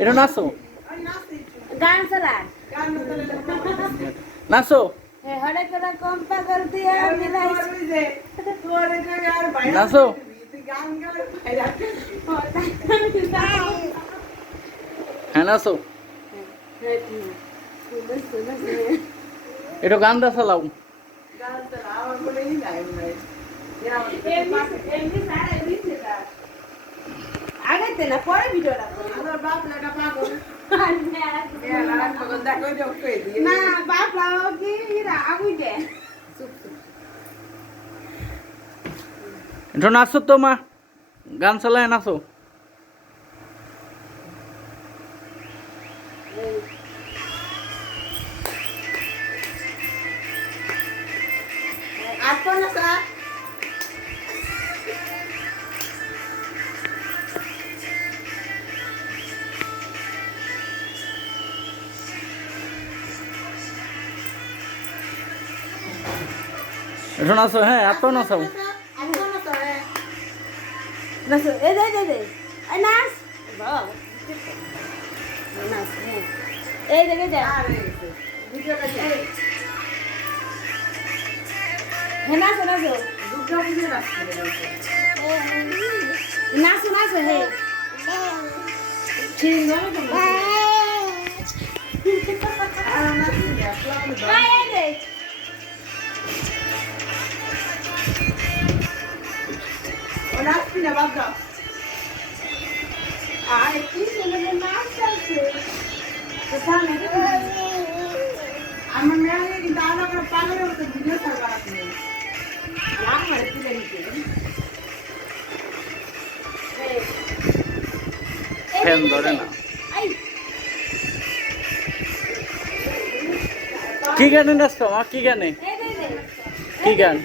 এটা নাচো গান চালা নাচো হরে করে কম পাগল দিয়া মিলাইছে নাচো হ্যাঁ নাচো এটা গানটা চালাও আগে না পরে ভিডিওটা না বাপ লাও কি আগুই দে এটা নাচো তো মা গান চালায় নাচো আপন না এটা নাচো হ্যাঁ এত নাচাও নাচ এই দে এই নাচ বাবা নাচ এই দেখে দে ভিডিওটা দে হে নাচো নাচো দুর্গা পুজো নাচো নাচো হে ঠিক নয় তো এই দে Olastina babda. Ay, kimse ne nasılsın? Sen ne diyorsun? Ama nereye gidiyor? Ana kadar pahalı oldu video sarılasın. Ya mı öyle değil? Fan ধরে না Ay. কি গানে নাচছো মা কি গানে কি গান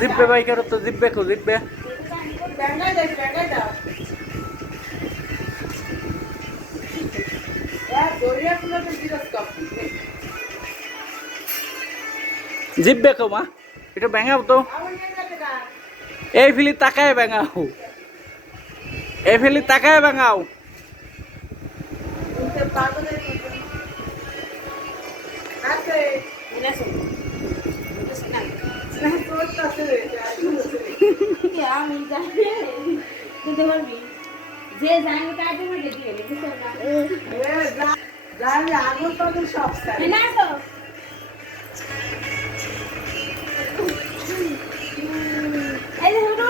জিব্বে বাই করো তো জিব্বে খো জিব্বে জিব্বে খো মা এটা ব্যাঙাও তো এই ফিলি তাকায় ব্যাঙাও এই ফিলি তাকায় ব্যাঙাও আমি দিতে পারবি যে জানি কাজে মধ্যে দিয়ে বুঝতে না জানি আগুন তো সব সাথে না তো এই ওটো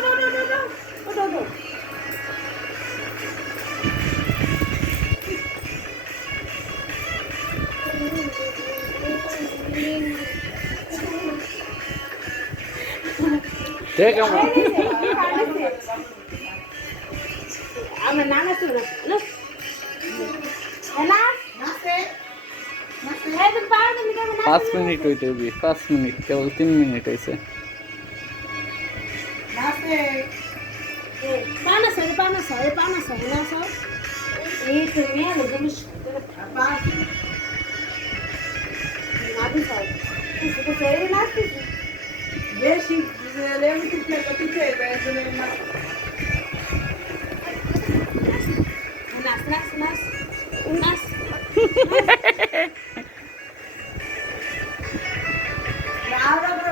দেখ আমার আমরা নানা শুনো না পাঁচ মিনিট হইতে হবে 5 মিনিট কেবল 3 মিনিট হয়েছে পানা এই তুমি আর তুমি বেশি নাচ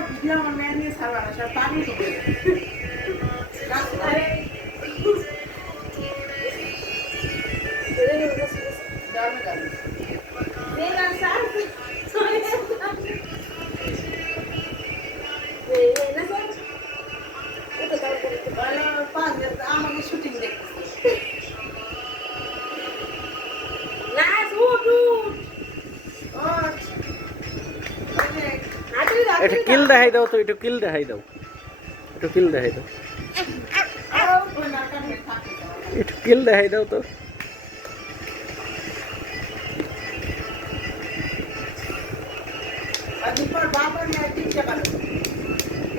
ভিডিও আমার মেয়ে নিয়ে ছাড়বা না সব পানি হবে আমাকে শুটিং দেখতেছি এটা কিল দেখাই দাও তো একটু কিল দেখাই দাও একটু কিল দেখাই দাও একটু কিল দেখাই দাও তো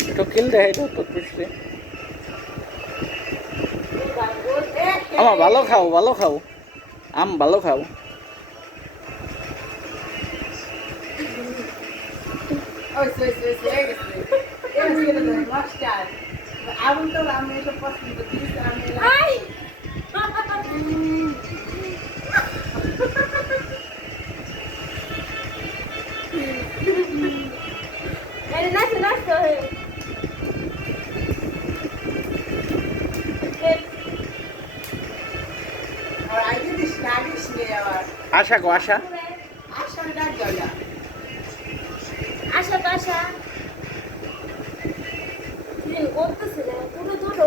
একটু কিল দেখাই দাও তো পিছলে আমার ভালো খাও আম ভালো খাও ওই মাস্টার আমি তো আমি এসব পছন্দ দিয়েছি আমি নাচো নাচো আর আগে দিস না আগিস নিয়ে আবার আশা গো আশা আসার ডাক যাওয়া আশা তো আশা করতেছিল পুরো দুটো